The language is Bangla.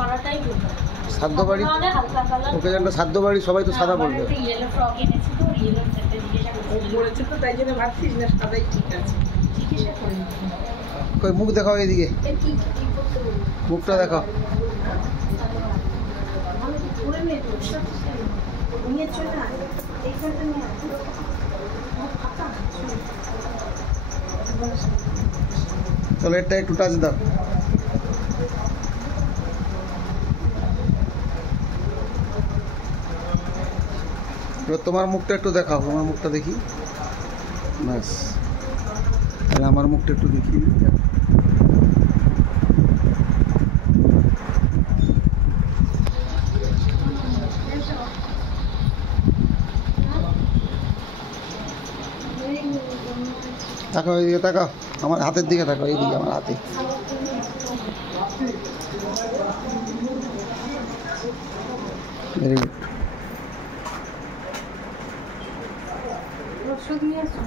করাটাই বেটার। সাধ্য বাড়ি হালকা কালার ওকেশনটা সাধ্য বাড়ি, সবাই তো সাদা পড়বে। ইয়েলো ফ্রক এনেছি তো ইয়েলো সেটে জিজ্ঞাসা ও পড়েছে তো তাই জন্য ভাবছিস না সাদাই ঠিক আছে। জিজ্ঞাসা করে কই মুখ দেখাও এদিকে, কি কি করতে বলবো মুখটা দেখাও। আমি তো পরে মেয়ে তো নিয়ে চলে আয় এইখানটা নিয়ে আয় চলো এটা একটু টাচ দাও। এবার তোমার মুখটা একটু দেখাও, তোমার মুখটা দেখি। ব্যাস, তাহলে আমার মুখটা একটু দেখি। তাকাও এইদিকে, তাকাও আমার হাতের দিকে, তাকাও এইদিকে আমার হাতে। Very good. ওষুধ নিয়ে আসো।